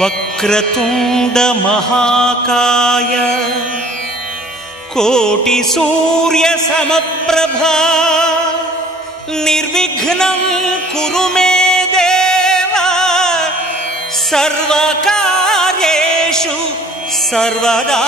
వక్రతుండ మహాకాయ కోటి సూర్య సమప్రభా నిర్విఘ్నం కురు మే దేవా సర్వకార్యేషు సర్వదా.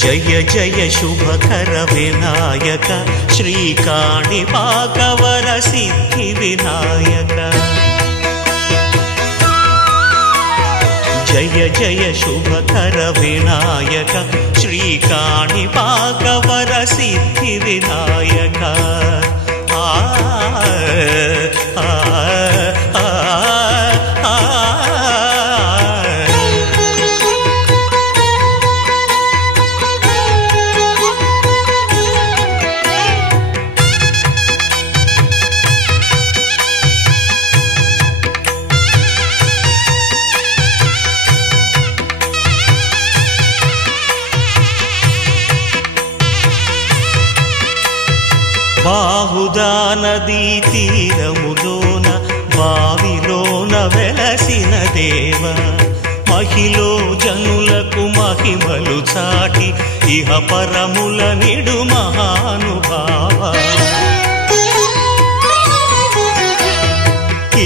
జయ జయ శుభకర వినాయక శ్రీకాణిపాకవర సిద్ధి వినాయక. జయ జయ శుభకర వినాయక శ్రీకాణిపాకవర సిద్ధి వినాయక. ఆ బాహుదా నదీ తీరములోన బావిలోన వెలసిన దేవ మహిలో జనులకు మహిమలు చాటి ఇహ పరముల నిడు మహానుభావ.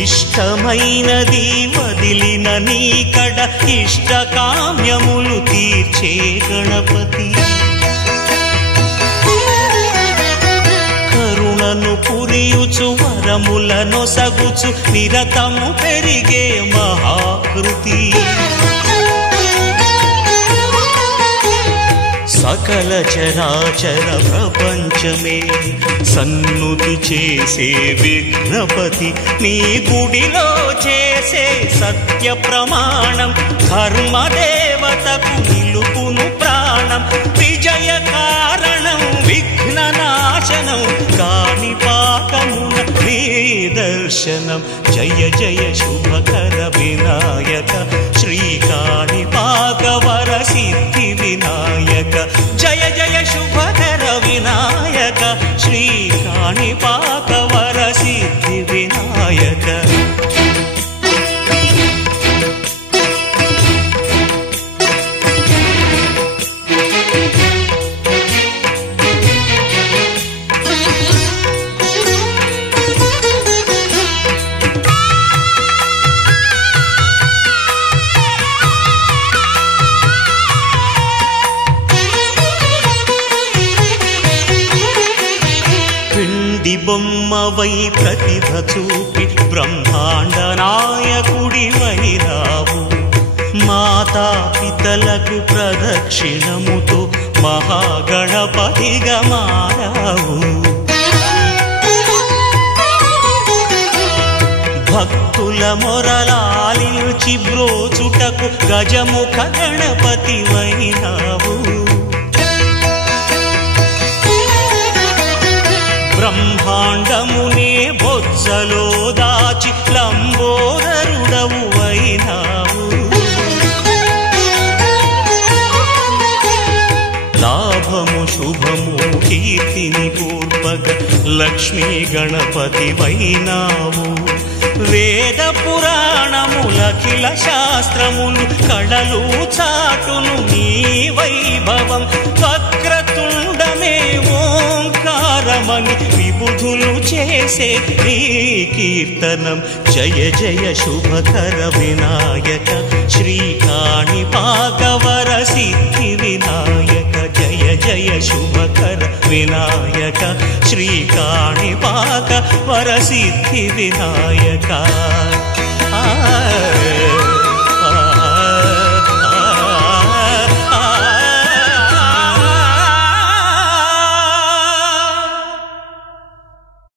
ఇష్టమైనది వదిలిన నీకడ ఇష్ట కామ్యములు తీర్చే గణపతి. కరుణను పురియుచు వరములను సగుచు నిరతము పెరిగే మహాకృతి. సకల చరాచర ప్రపంచమే సన్నుతి చేసే విఘ్నపతి. నీ గుడిలో చేసే సత్య ప్రమాణం ధర్మదేవతకు నిలుపును ప్రాణం. విజయ కారణం విఘ్న నాశనం కాణిపాకమున నీ దర్శనం. జయ జయ శుభకర వినాయక శ్రీకాణిపాకవర సిద్ధి వినాయక. జయ జయ శుభకర వినాయక శ్రీకాణిపాకవర సిద్ధి వినాయక. బొమ్మవై ప్రతిభ చూపి బ్రహ్మాండ నాయకుడి వైరావు. మాతా పితలకు ప్రదక్షిణముతో మహాగణపతిగా మారావు. భక్తుల మొరలాలించి బ్రోచుటకు గజముఖ గణపతి వైనావు. బ్రహ్మాండమునే బొజ్జలో దాచి లంబోదరుడవు అయినావు. లాభము శుభము కీర్తిని పూర్వక లక్ష్మీ గణపతి వైనావు. వేద పురాణములఖిల శాస్త్రములు కళలు చాటును నీ వైభవం. వక్రతుండమే ఓంకారమని విబుధులు చేసే నీ కీర్తనం. జయ జయ శుభకర వినాయక శ్రీకాణిపాకవర సిద్ధి వినాయక. జయ జయ శుభకర వినాయక శ్రీకాణిపాకవర సిద్ధి వినాయక.